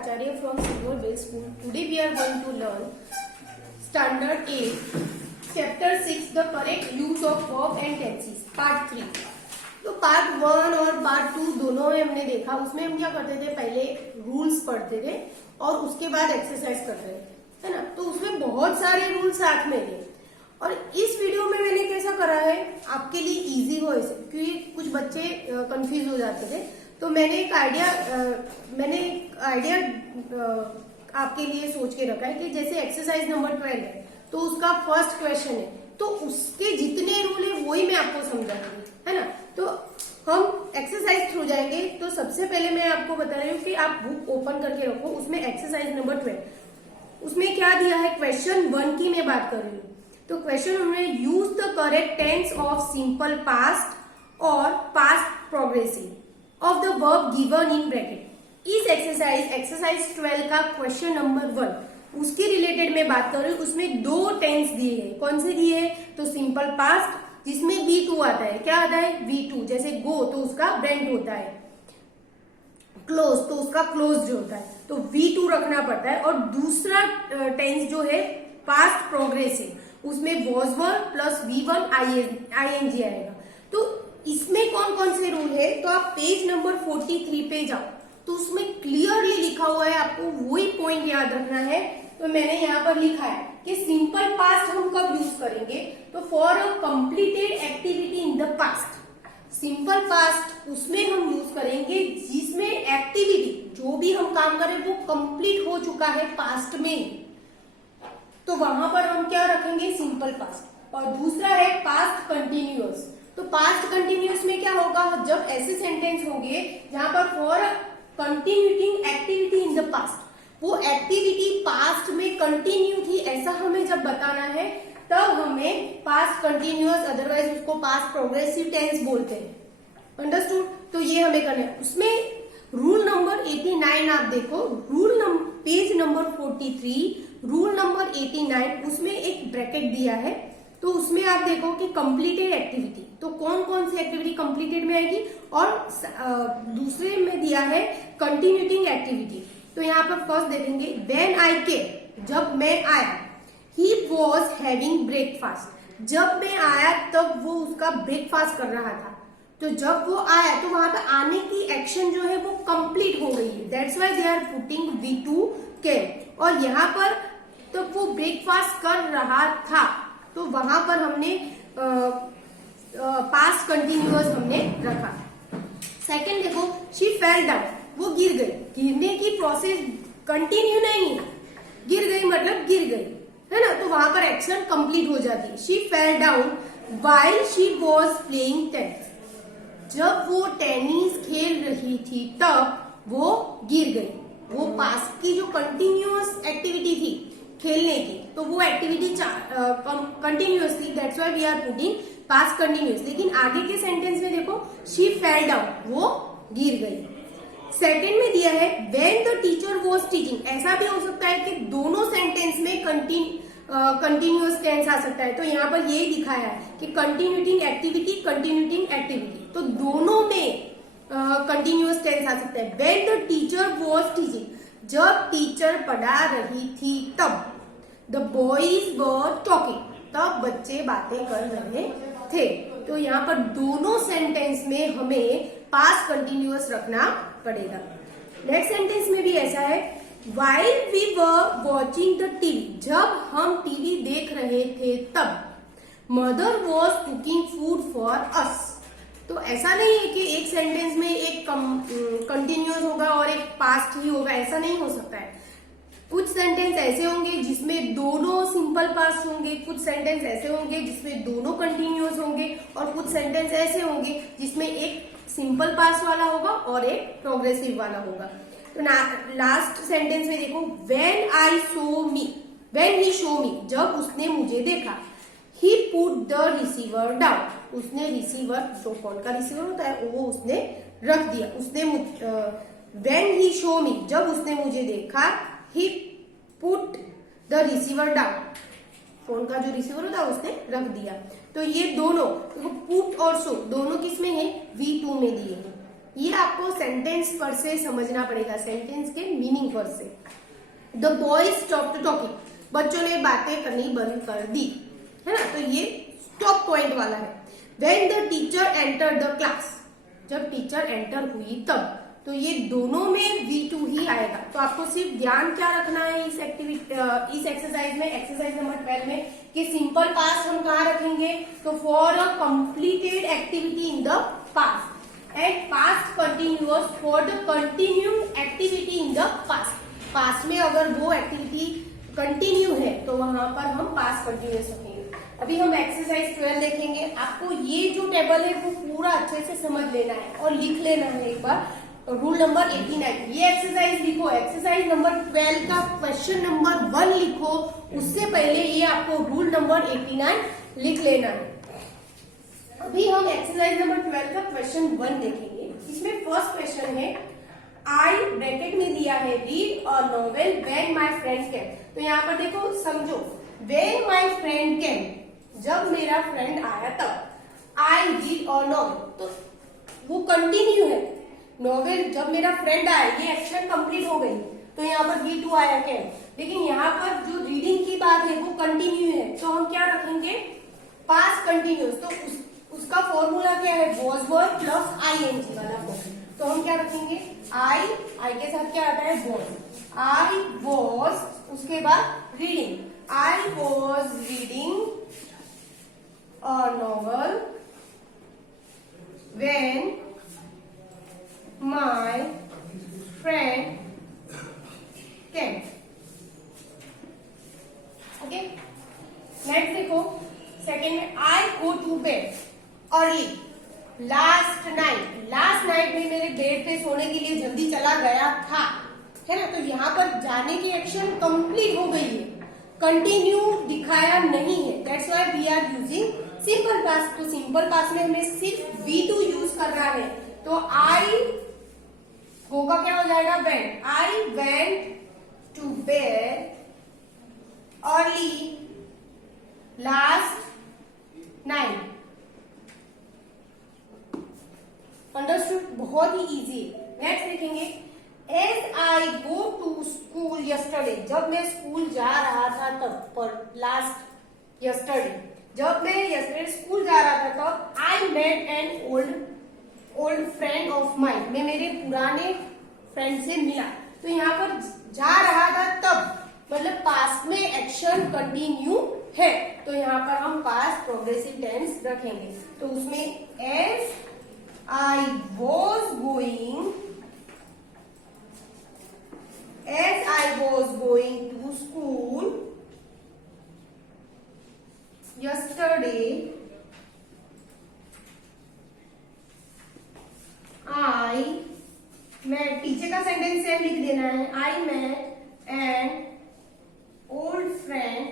Acharya from Silverwell School. Today we are going to learn Standard 8, Chapter 6, the correct use of verb and tenses, Part 3. तो part 1 और part 2 दोनों में हमने देखा, उसमें हम क्या करते थे, पहले रूल्स पढ़ते थे और उसके बाद एक्सरसाइज करते थे, है ना। तो उसमें बहुत सारे रूल्स साथ में थे और इस वीडियो में मैंने कैसा करा है आपके लिए इजी हो इसे, क्योंकि कुछ बच्चे कंफ्यूज हो जाते थे। तो मैंने एक आइडिया आपके लिए सोच के रखा है कि जैसे एक्सरसाइज नंबर 12 है तो उसका फर्स्ट क्वेश्चन है, तो उसके जितने रूल है वही मैं आपको समझाऊंगी, है ना। तो हम एक्सरसाइज थ्रू जाएंगे। तो सबसे पहले मैं आपको बता रही हूँ कि आप बुक ओपन करके रखो, उसमें एक्सरसाइज नंबर 12 उसमें क्या दिया है, क्वेश्चन 1 की मैं बात कर रही हूँ। तो क्वेश्चन उन्होंने use the correct tense of simple past और past progressive of the verb given in bracket. इस एक्सरसाइज 12 का क्वेश्चन नंबर 1 उसके रिलेटेड मैं बात कर रही हूँ। उसमें दो टेंस दिए हैं, कौन से दिए हैं, तो सिंपल पास्ट जिसमें V2 आता है, क्या आता है V2, जैसे गो तो उसका ब्रेंट होता है, क्लोज तो उसका क्लोज्ड होता है, तो V2 रखना पड़ता है। और दूसरा टेंस जो है पास्ट प्रोग्रेसिव, उसमें was verb plus V1 ING आएगा। तो इसमें कौन कौन से रूल है, तो आप पेज नंबर 43 पे जाओ, तो उसमें क्लियरली लिखा हुआ है, आपको वही पॉइंट याद रखना है। तो मैंने यहाँ पर लिखा है कि सिंपल पास्ट हम कब यूज करेंगे, तो for a completed activity in the past. Simple past उसमें हम यूज करेंगे जिसमें एक्टिविटी, जो भी हम काम करें वो कंप्लीट हो चुका है पास्ट में, तो वहां पर हम क्या रखेंगे, सिंपल पास्ट। और दूसरा है पास्ट कंटिन्यूअस। तो पास्ट कंटिन्यूअस में क्या होगा, जब ऐसे सेंटेंस होंगे जहां पर for continuing activity in the past, वो एक्टिविटी पास्ट में कंटिन्यू थी ऐसा हमें जब बताना है, तब हमें पास्ट कंटिन्यूअस, अदरवाइज उसको पास्ट प्रोग्रेसिव टेंस बोलते हैं। अंडरस्टूड। तो ये हमें करना है। उसमें रूल नंबर 89 आप देखो, पेज नंबर 43 रूल नंबर 89, उसमें एक ब्रैकेट दिया है। तो उसमें आप देखो कि कंप्लीटेड एक्टिविटी, तो कौन कौन सी एक्टिविटी कंप्लीटेड में आएगी, और दूसरे में दिया है कंटिन्यूइंग एक्टिविटी। तो यहाँ पर फर्स्ट देखेंगे, व्हेन आई केम, जब मैं आया, ही वॉज हैविंग ब्रेकफास्ट, जब मैं आया तब वो उसका ब्रेकफास्ट कर रहा था। तो जब वो आया तो वहां पर आने की एक्शन जो है वो कंप्लीट हो गई है, that's why they are putting V2 came. और यहाँ पर तो वो ब्रेकफास्ट कर रहा था, तो वहां पर हमने पास्ट कंटिन्यूअस हमने रखा। सेकंड देखो, शी फेल डाउन, वो गिर गई। गिरने की प्रोसेस कंटिन्यू नहीं है, गिर गई मतलब गिर गई, है ना। तो वहां पर एक्शन कंप्लीट हो जाती है। She fell down while she was playing tennis, जब वो टेनिस खेल रही थी तब वो गिर गई। वो पास्ट की जो कंटिन्यूअस एक्टिविटी थी खेलने की, तो वो एक्टिविटी कंटिन्यूअस थी, that's why we are putting past continuous. लेकिन आगे के सेंटेंस में देखो, शी फेल डाउन, वो गिर गई। सेकंड में दिया है when the teacher was teaching, ऐसा भी हो सकता है कि दोनों सेंटेंस में कंटिन्यूअस टेंस आ सकता है। तो यहाँ पर ये दिखाया है कि कंटिन्यूइंग एक्टिविटी, तो दोनों में कंटिन्यूअस टेंस आ सकता है। When the teacher was teaching, जब टीचर पढ़ा रही थी तब, द बॉयज वर टॉकिंग, तब बच्चे बातें कर रहे थे। तो यहाँ पर दोनों सेंटेंस में हमें पास्ट कंटिन्यूअस रखना पड़ेगा। नेक्स्ट सेंटेंस में भी ऐसा है, while we were watching the TV, जब हम टीवी देख रहे थे तब, mother was cooking food for us। तो ऐसा नहीं है कि एक सेंटेंस में एक कंटिन्यूअस होगा और एक पास्ट ही होगा, ऐसा नहीं हो सकता है। कुछ सेंटेंस ऐसे होंगे जिसमें दोनों सिंपल पास्ट होंगे, कुछ सेंटेंस ऐसे होंगे जिसमें दोनों कंटिन्यूअस होंगे, और कुछ सेंटेंस ऐसे होंगे जिसमें एक सिंपल पास्ट वाला होगा और एक प्रोग्रेसिव वाला होगा। तो लास्ट सेंटेंस में देखो, व्हेन ही शो मी, जब उसने मुझे देखा। He put the receiver down, उसने रिसीवर, तो फोन का रिसीवर होता है, वो उसने रख दिया। उसने व्हेन ही शो मी, जब उसने मुझे देखा, he put the receiver down, phone का जो रिसीवर होता है उसने रख दिया। तो ये दोनों, पुट और शो दोनों किस में है, V2 में दिए हैं। ये आपको सेंटेंस पर से समझना पड़ेगा, सेंटेंस के मीनिंग पर से। द बॉयज स्टॉप्ड टॉकिंग, बच्चों ने बातें करनी बंद कर दी, है ना, तो ये स्टॉप पॉइंट वाला है। When the teacher enter the class, जब टीचर एंटर हुई तब, तो ये दोनों में V2 ही आएगा। तो आपको सिर्फ ध्यान क्या रखना है इस एक्टिविटी, इस एक्सरसाइज में, एक्सरसाइज नंबर 12 में, कि सिंपल पास्ट हम कहाँ रखेंगे, तो for a completed activity in the past, and past continuous for the continued activity in the past. Past में अगर वो एक्टिविटी कंटिन्यू है तो वहां पर हम पास्ट कंटिन्यूअस रखेंगे। अभी हम एक्सरसाइज 12 देखेंगे। आपको ये जो टेबल है वो पूरा अच्छे से समझ लेना है और लिख लेना है एक बार। रूल नंबर 89, ये एक्सरसाइज लिखो। एक्सरसाइज नंबर 12 का क्वेश्चन नंबर 1 लिखो, उससे पहले ये आपको रूल नंबर 89 लिख लेना है। अभी हम एक्सरसाइज नंबर 12 का क्वेश्चन 1 देखेंगे। इसमें फर्स्ट क्वेश्चन है, आई ब्रैकेट में दिया है, read a novel when my friend केम। तो यहाँ पर देखो, समझो, व्हेन माय फ्रेंड केम, जब मेरा फ्रेंड आया तब। आई रीड अ नॉवेल, तो वो कंटिन्यू है। नॉवेल जब मेरा फ्रेंड आया, ये एक्शन कंप्लीट हो गई, तो यहाँ पर V2 आया केम। लेकिन यहाँ पर जो रीडिंग की बात है वो कंटिन्यू है, तो हम क्या रखेंगे, पास्ट कंटिन्यूअस। तो उसका फॉर्मूला क्या है, वॉज वर्ब प्लस ING वाला फॉर्मूला। तो हम क्या रखेंगे, आई के साथ क्या आता है, वॉज। आई वॉज, उसके बाद reading, I was reading a novel when my friend came. Okay, next देखो, सेकेंड में, I go to bed early last night. Last night में मेरे बेड पे सोने के लिए जल्दी चला गया था, है ना। तो यहाँ पर जाने की एक्शन कंप्लीट हो गई है, कंटिन्यू दिखाया नहीं है, that's why we are using simple past. तो सिंपल पास्ट में हमें सिर्फ V2 यूज करना है। तो आई गो का क्या हो जाएगा, went. I went to bed early last night. Understood, बहुत ही इजी। नेक्स्ट देखेंगे, as I go to school yesterday, जब मैं स्कूल जा रहा था तब, पर लास्ट यस्टरडे, जब मैं यस्टरडे स्कूल जा रहा था तब, I met an old friend of mine, मैं मेरे पुराने फ्रेंड से मिला। तो यहाँ पर जा रहा था तब, मतलब पास्ट में एक्शन कंटिन्यू है, तो यहाँ पर हम पास्ट प्रोग्रेसिव टेंस रखेंगे। तो उसमें as I was going to school yesterday, I met, पीछे का सेंटेंस सेम लिख देना है, I met an old friend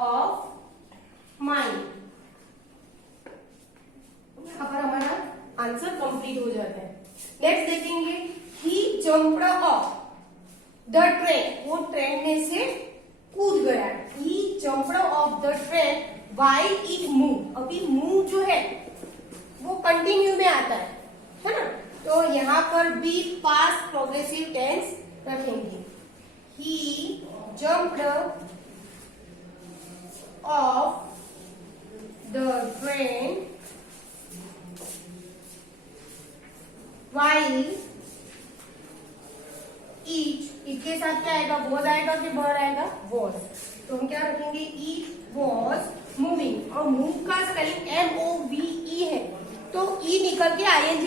of mine। यहाँ पर हमारा आंसर कंप्लीट हो जाता है। नेक्स्ट देखेंगे, he jumped off the train, वो ट्रेन में से कूद गया। He jumped off the train while it move, अभी मूव जो है वो कंटिन्यू में आता है ना। तो यहाँ पर भी पास्ट प्रोग्रेसिव टेंस रखेंगे। He jumped off the train while each के साथ क्या आएगा, was आएगा कि वर आएगा, was। तो हम क्या रखेंगे, each was moving, और move का स्पेलिंग MOVE है, तो E निकल के ING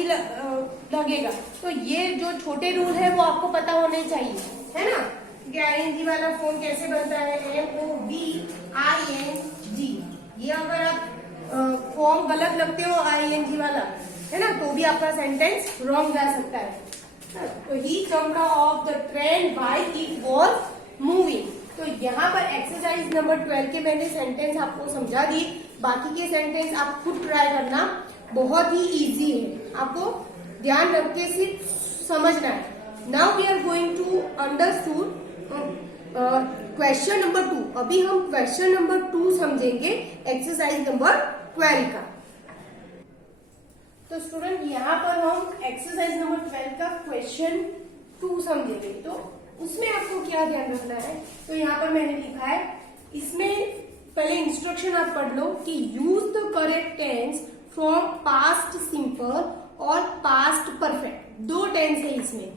लगेगा। तो ये जो छोटे रूल है वो आपको पता होने चाहिए, है ना, कि ING वाला फॉर्म कैसे बनता है, MOVING। ये अगर आप फॉर्म गलत लगते हो ING वाला, है ना, तो भी आपका सेंटेंस रॉन्ग जा सकता है। तो he jumped off the train while it was moving. तो यहाँ पर एक्सरसाइज नंबर 12 के मैंने सेंटेंस आपको समझा दी, बाकी के सेंटेंस आप खुद ट्राई करना, बहुत ही इजी है, आपको ध्यान रख के सिर्फ समझना है। Now we are going to understood question number 2। अभी हम क्वेश्चन नंबर 2 समझेंगे एक्सरसाइज नंबर 12 का। तो स्टूडेंट यहाँ पर हम एक्सरसाइज नंबर 12 का क्वेश्चन 2 समझेंगे। तो उसमें आपको क्या ध्यान रखना है, तो यहाँ पर मैंने लिखा है, इसमें पहले इंस्ट्रक्शन आप पढ़ लो कि use the correct tense from past simple और पास्ट परफेक्ट। 2 टेंस है इसमें,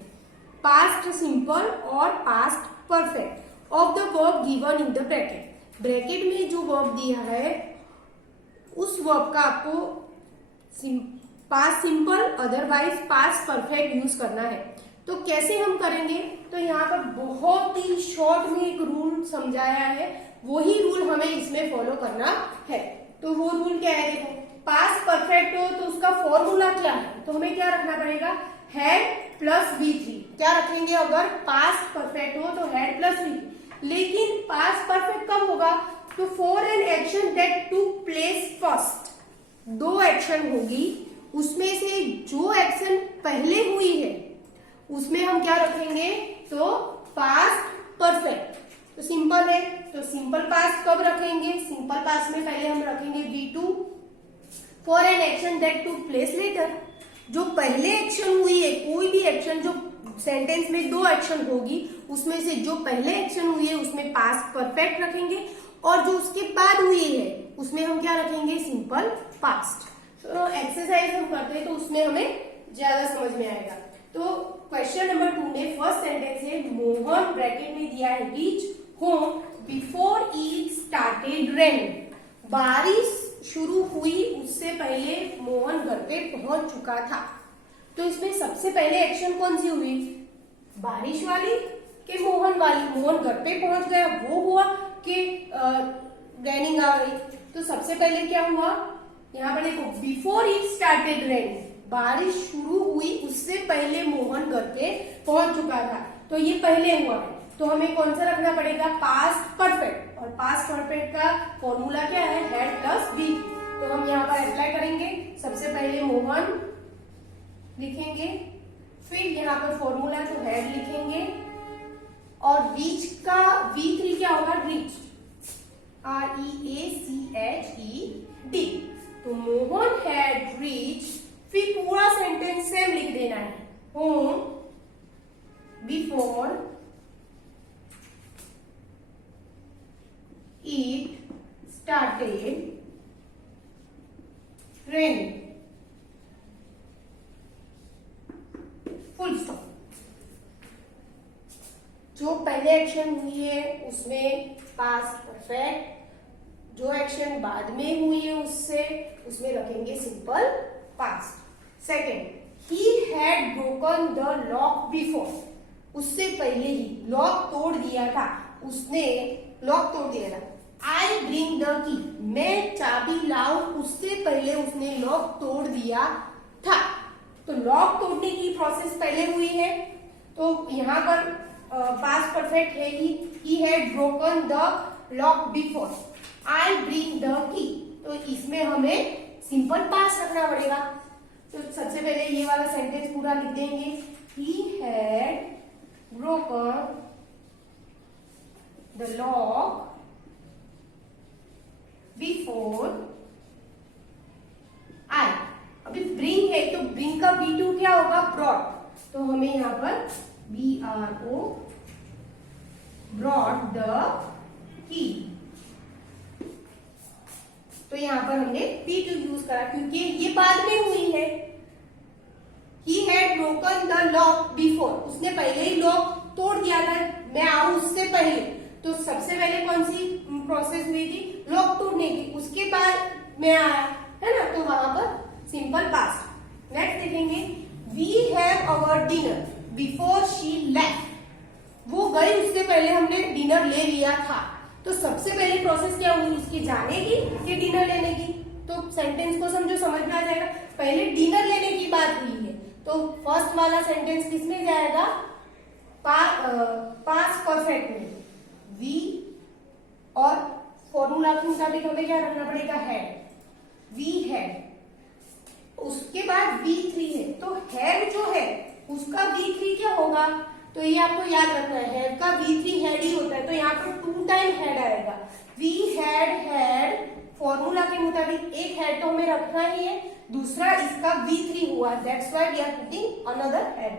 पास्ट सिंपल और past perfect of the verb given in the bracket. Bracket में जो वर्ब दिया है उस वर्ब का आपको past simple otherwise past perfect use करना है। तो कैसे हम करेंगे, तो यहाँ पर बहुत ही शॉर्ट में एक रूल समझाया है, वही रूल हमें इसमें फॉलो करना है। तो वो रूल क्या है, देखो पास्ट परफेक्ट हो तो उसका फॉर्मूला क्या है, तो हमें क्या रखना पड़ेगा, हैड प्लस V3। क्या रखेंगे, अगर पास्ट परफेक्ट हो तो हैड प्लस V3। लेकिन पास्ट परफेक्ट कब होगा, तो for an action that took place first. 2 action होगी, उसमें से जो एक्शन पहले हुई है उसमें हम क्या रखेंगे, तो पास्ट परफेक्ट। तो सिंपल है, तो सिंपल पास्ट कब रखेंगे, सिंपल पास्ट में पहले हम रखेंगे V2 for an action that took place later. जो पहले एक्शन हुई है, कोई भी एक्शन, जो सेंटेंस में 2 एक्शन होगी उसमें से जो पहले एक्शन हुई है उसमें पास्ट परफेक्ट रखेंगे, और जो उसके बाद हुई है उसमें हम क्या रखेंगे, सिंपल पास्ट। तो एक्सरसाइज हम करते हैं तो उसमें हमें ज्यादा समझ में आएगा। तो क्वेश्चन नंबर 2 में फर्स्ट सेंटेंस है, मोहन ब्रैकेट में दिया है reach home before it started raining. बारिश शुरू हुई उससे पहले मोहन घर पे पहुंच चुका था। तो इसमें सबसे पहले एक्शन कौन सी हुई, बारिश वाली कि मोहन वाली। मोहन घर पे पहुंच गया वो हुआ कि रेनिंग आ गई। तो सबसे पहले क्या हुआ, यहाँ पर देखो बिफोर इट स्टार्टेड रेनिंग, बारिश शुरू हुई उससे पहले मोहन घर पे पहुंच चुका था। तो ये पहले हुआ है, तो हमें कौन सा रखना पड़ेगा, पास्ट परफेक्ट। और पास्ट परफेक्ट का फॉर्मूला क्या है, हैड प्लस V। तो हम यहाँ पर अप्लाई करेंगे, सबसे पहले मोहन लिखेंगे, फिर यहाँ पर फॉर्मूला तो हैड लिखेंगे, और रीच का V3 क्या होगा, रीच, REACHED। तो मोहन हैड रीच, फिर पूरा सेंटेंस सेम लिख देना है, home before it started raining, full stop. जो पहले एक्शन हुई है उसमें पास्ट परफेक्ट, जो एक्शन बाद में हुई है उसमें रखेंगे simple past. Second, he had broken the lock before, उससे पहले ही लॉक तोड़ दिया था, उसने लॉक तोड़ दिया था। आई ब्रिंग द की, मैं चाबी लाऊं उससे पहले उसने लॉक तोड़ दिया था। तो लॉक तोड़ने की प्रोसेस पहले हुई है, तो यहाँ पर पास्ट परफेक्ट है he had broken the lock before, I bring the key. तो इसमें हमें सिंपल पास्ट रखना पड़ेगा। तो सबसे पहले ये वाला सेंटेंस पूरा लिख देंगे, he had broken the lock before I. अभी ब्रिंग है तो ब्रिंग का V2 क्या होगा, ब्रॉट। तो हमें यहाँ पर BRO ब्रॉट द की। तो यहाँ पर हमने P2 यूज करा क्योंकि ये बाद में हुई है। He had broken the lock before, उसने पहले ही लॉक तोड़ दिया था, मैं आऊं उससे पहले। तो सबसे पहले कौन सी प्रोसेस हुई थी, लॉक तोड़ने की, उसके बाद मैं आया, है ना। तो वहां पर सिंपल पास्ट। नेक्स्ट देखेंगे, we have our dinner before she left, वो गई उससे पहले हमने डिनर ले लिया था। तो सबसे पहले प्रोसेस क्या हुई, उसकी जाने की कि डिनर लेने की। तो सेंटेंस को समझो, समझ में आ जाएगा, पहले डिनर लेने की बात हुई है। तो फर्स्ट वाला सेंटेंस किस में जाएगा, पास्ट परफेक्ट में, वी, और फॉर्मूला के मुताबिक हमें क्या रखना पड़ेगा, हैड, वी हैड। उसके बाद V3 है, तो हैड जो है उसका V3 क्या होगा, तो ये आपको याद रखना है, हैड का V3 हैड ही होता है। तो यहाँ पर 2 टाइम हैड आएगा, वी हैड हैड फॉर्मूला के मुताबिक एक हेड तो हमें रखना ही है, दूसरा इसका V3 हुआ, that's why we are putting another had.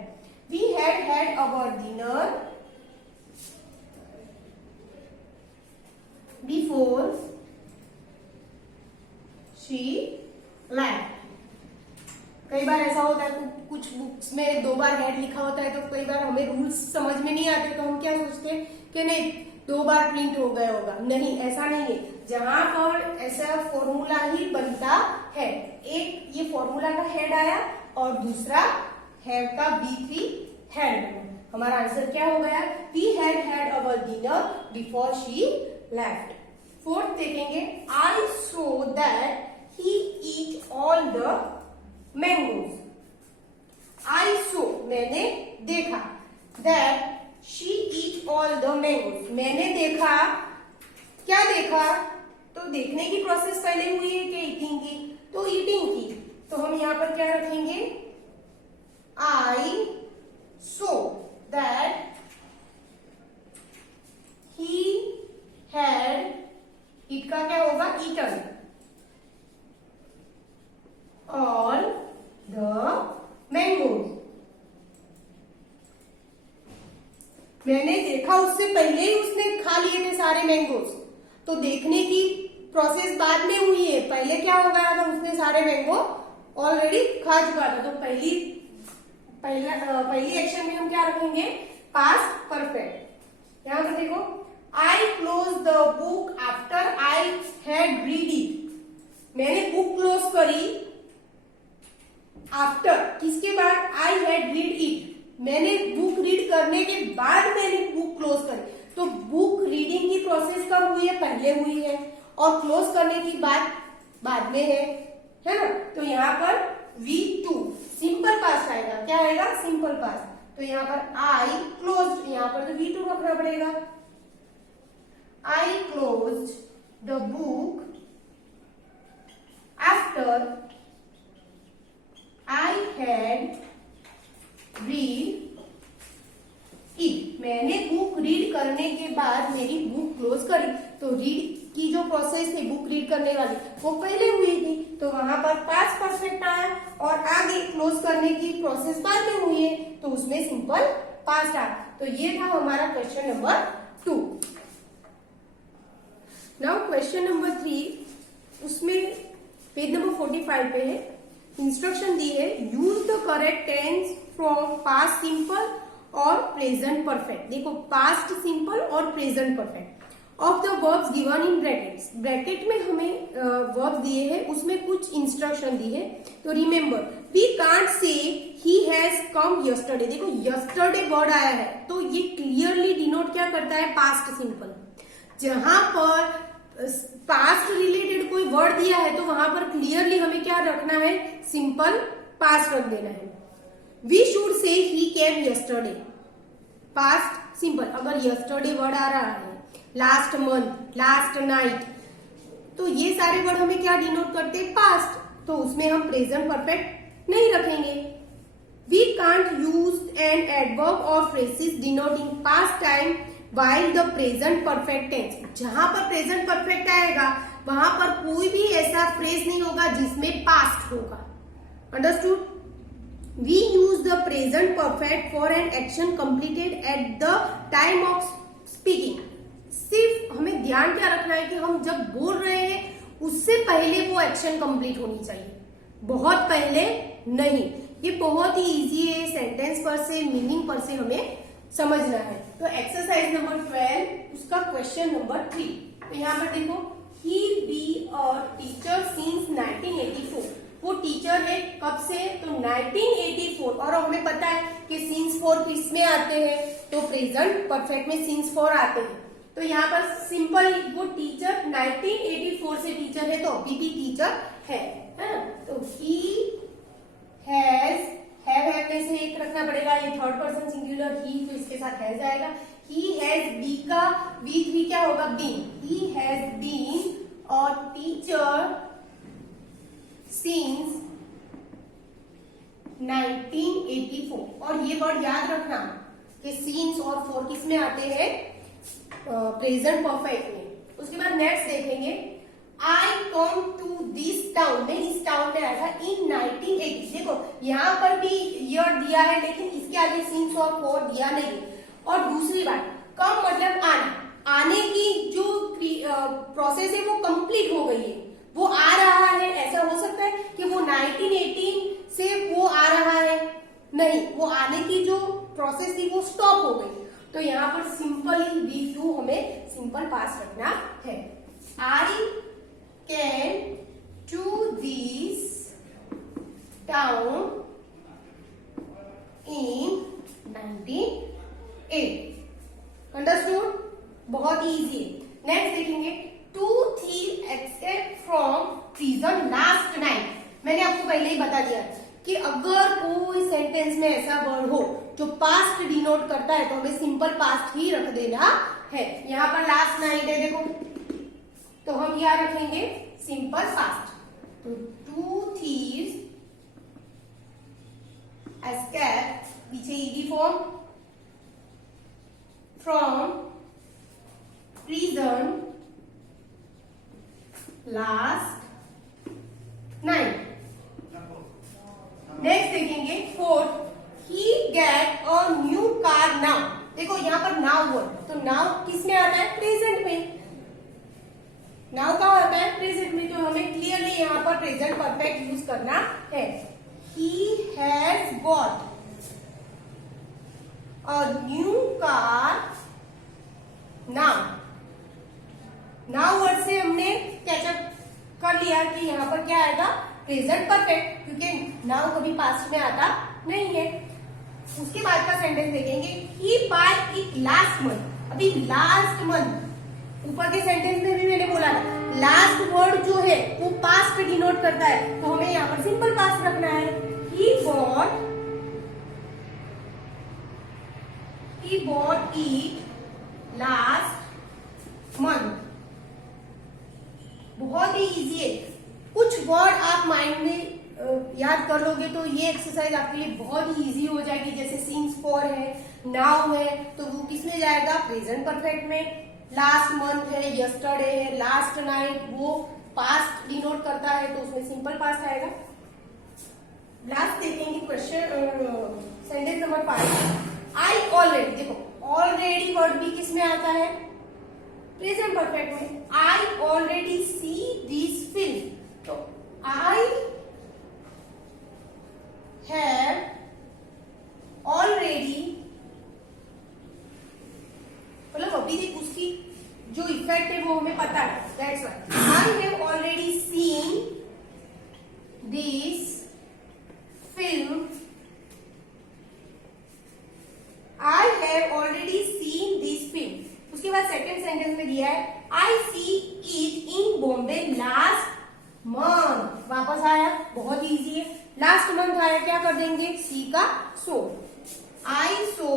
We had our dinner before she left. कई बार ऐसा होता है कुछ बुक्स में 2 बार हेड लिखा होता है, तो कई बार हमें रूल्स समझ में नहीं आते, तो हम क्या सोचते हैं कि नहीं 2 बार प्रिंट हो गया होगा. नहीं, ऐसा नहीं है. जहां पर ऐसा फॉर्मूला ही बनता है, एक ये फॉर्मूला का हेड आया और दूसरा हेड का V3 हेड बना. हमारा आंसर क्या हो गया? We had our dinner before she left. Fourth देखेंगे, I saw that he eat all the mangoes. I saw मैंने देखा, that she eat all the mangoes मैंने देखा. क्या देखा? तो देखने की प्रोसेस पहले हुई है कि ईटिंग की? तो ईटिंग की. तो हम यहां पर क्या रखेंगे? आई सो दैट ही हैड, ईट का क्या होगा? Eaten all the mangoes. मैंने देखा, उससे पहले ही उसने खा लिए थे सारे मैंगोज. तो देखने की प्रोसेस बाद में हुई है, पहले क्या हो गया था? उसने सारे मैंगो ऑलरेडी खा चुका था. तो पहली एक्शन में हम क्या रखेंगे? Past perfect. यहां पर देखो, आई close the book after I had read it. मैंने बुक क्लोज करी आफ्टर, किसके बाद? I had read it. मैंने बुक रीड करने के बाद मैंने बुक क्लोज करी. तो बुक रीडिंग की प्रोसेस कब हुई है? पहले हुई है, और क्लोज करने की बात बाद में है ना. तो यहाँ पर V2 सिंपल पास्ट आएगा. क्या आएगा? Simple past. तो यहाँ पर आई क्लोज, यहाँ पर तो V2 रखना पड़ेगा. आई close the book after I had read it. मैंने बुक रीड करने के बाद मेरी बुक क्लोज करी. तो रीड की जो प्रोसेस थी बुक रीड करने वाली, वो पहले हुई थी, तो वहां पर पास्ट परफेक्ट आया. और आगे क्लोज करने की प्रोसेस बाद में हुई है, तो उसमें सिंपल पास्ट आया. तो ये था हमारा question number 2. Now question number 3, उसमें पेज नंबर 45 पे है. इंस्ट्रक्शन दी है, use the correct tense from past simple और प्रेजेंट परफेक्ट. देखो, पास्ट सिंपल और present perfect of the verbs given in brackets. Bracket में हमें वर्ब दिए हैं, उसमें कुछ इंस्ट्रक्शन दी है. तो remember, we can't say he has come yesterday. देखो, यस्टरडे वर्ड आया है, तो ये क्लियरली डिनोट क्या करता है? Past simple. जहां पर पास्ट रिलेटेड कोई वर्ड दिया है, तो वहां पर क्लियरली हमें क्या रखना है? सिंपल पास्ट रख देना है. We should say he came yesterday. Past simple. अगर यस्टरडे वर्ड आ रहा है, लास्ट मंथ, लास्ट नाइट, तो ये सारे वर्ड हमें क्या डिनोट करते हैं? पास्ट. तो उसमें हम प्रेजेंट परफेक्ट नहीं रखेंगे. We can't use an adverb और phrases denoting past time while the present perfect tense. जहां पर प्रेजेंट परफेक्ट आएगा, वहां पर कोई भी ऐसा फ्रेज नहीं होगा जिसमें पास्ट होगा. Understood? We use the present perfect for an action completed at the time of speaking. सिर्फ हमें ध्यान क्या रखना है कि हम जब बोल रहे हैं उससे पहले वो एक्शन कंप्लीट होनी चाहिए, बहुत पहले नहीं. ये बहुत ही इजी है. सेंटेंस पर से, मीनिंग पर से हमें समझना है. तो एक्सरसाइज नंबर 12, उसका क्वेश्चन नंबर 3. तो यहाँ पर देखो, ही बी अ टीचर सिंस 1984. वो टीचर है कब से? तो 1984. और हमें पता है कि सिंस 4 किस में आते हैं? तो प्रेजेंट परफेक्ट में सिंस 4 आते हैं. तो यहाँ पर सिंपल, वो टीचर 1984 से टीचर है, तो अभी भी टीचर है ना. तो ही हैज, हैव में से एक रखना पड़ेगा. ये थर्ड पर्सन सिंगुलर ही, तो इसके साथ हैज आएगा. ही हैज, बी का V3 क्या होगा? Been. He has been a teacher since 1984. और ये वर्ड याद रखना कि सिंस और 4 किस में आते हैं? प्रेजेंट परफेक्ट में. उसके बाद नेक्स्ट देखेंगे, आई कम टू दिस टाउन, मैं इस टाउन में आया था इन 1980। देखो यहाँ पर भी ईयर दिया है लेकिन इसके आगे सिंस और फॉर दिया नहीं। और दूसरी बात, कम मतलब आना, आने की जो प्रोसेस है वो कंप्लीट हो गई है, वो आ रहा है। ऐसा हो सकता है कि वो 1918 से वो आ रहा है, नहीं, वो आने की जो प्रोसेस थी वो स्टॉप हो गई। तो यहाँ पर सिंपली वी टू हमें सिंपल पास्ट रखना है। I came to this town in 1980। Understood? बहुत इजी है। नेक्स्ट देखेंगे, two thief escape from prison last night. मैंने आपको पहले ही बता दिया कि अगर कोई सेंटेंस में ऐसा वर्ड हो जो पास्ट डिनोट करता है तो हमें सिंपल पास्ट ही रख देना है। यहाँ पर लास्ट नाइट है, देखो, तो हम यहाँ रखेंगे सिंपल पास्ट। तो टू थीव्स एस्केप, पीछे ED form, from prison last night. Next देखेंगे fourth, he get a new car now. देखो यहाँ पर नाउ वर्ड, तो नाउ किस में आता है? प्रेजेंट में। नाउ का आता है प्रेजेंट में, तो हमें क्लियरली यहाँ पर प्रेजेंट परफेक्ट यूज करना है। He has got a new car now. Now word से हमने कैचअप कर लिया कि यहाँ पर क्या आएगा? प्रेजेंट परफेक्ट, क्योंकि नाउ कभी पास्ट में आता नहीं है। उसके बाद का सेंटेंस देखेंगे, ही बाय इट लास्ट मंथ। अभी लास्ट मंथ, ऊपर के सेंटेंस में भी मैंने बोला लास्ट वर्ड जो है वो पास्ट डिनोट करता है, तो हमें यहाँ पर सिंपल पास्ट रखना है। He bought it last month. बहुत ही इजी है। कुछ वर्ड आप माइंड में याद कर लोगे तो ये एक्सरसाइज आपके लिए बहुत ही इजी हो जाएगी। जैसे सिंस फॉर है, नाउ है, तो वो किस में जाएगा? प्रेजेंट परफेक्ट में। लास्ट मंथ है, यस्टरडे है, लास्ट नाइट, वो पास्ट डिनोट करता है तो उसमें सिंपल पास्ट आएगा। लास्ट देखेंगे question, sentence number 5, I already. देखो ऑलरेडी वर्ड भी किस में आता है? प्रेजेंट परफेक्ट में। I already see this film, तो आई हैव ऑलरेडी, मतलब अभी तक उसकी जो इफेक्ट है वो हमें पता है, that's why I have already seen this film. I have already seen this film. उसके बाद सेकंड सेंटेंस में दिया है, I see it in Bombay last month. वापस आया, बहुत इजी है। लास्ट मंथ आया, क्या कर देंगे? सी का saw. I saw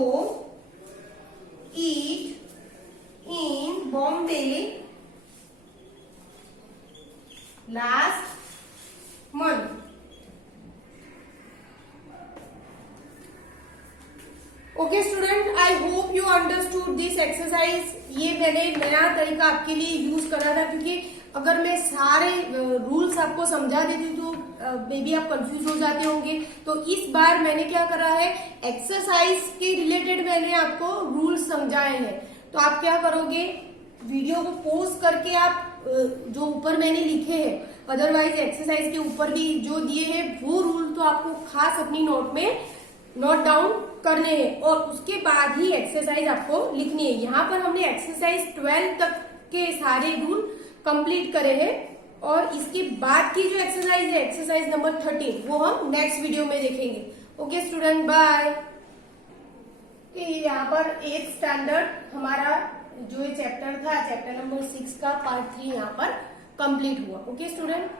it in Bombay last month. Okay student, I hope you understood this exercise. ये मैंने नया तरीका आपके लिए यूज करा था, क्योंकि अगर मैं सारे रूल्स आपको समझा देती तो मे बी आप कंफ्यूज हो जाते होंगे। तो इस बार मैंने क्या करा है, एक्सरसाइज के रिलेटेड मैंने आपको रूल्स समझाए हैं। तो आप क्या करोगे, वीडियो को पॉज करके आप जो ऊपर मैंने लिखे हैं, अदरवाइज एक्सरसाइज के ऊपर भी जो दिए हैं वो रूल तो आपको खास अपनी नोट में नोट डाउन करने हैं, और उसके बाद ही एक्सरसाइज आपको लिखनी है। यहाँ पर हमने एक्सरसाइज 12 तक के सारे रूल कंप्लीट करे हैं, और इसके बाद की जो एक्सरसाइज है, एक्सरसाइज नंबर 13, वो हम नेक्स्ट वीडियो में देखेंगे। Okay student, bye. यहाँ पर 8th स्टैंडर्ड हमारा जो चैप्टर था, चैप्टर नंबर 6 का पार्ट 3 यहाँ पर कंप्लीट हुआ। Okay student.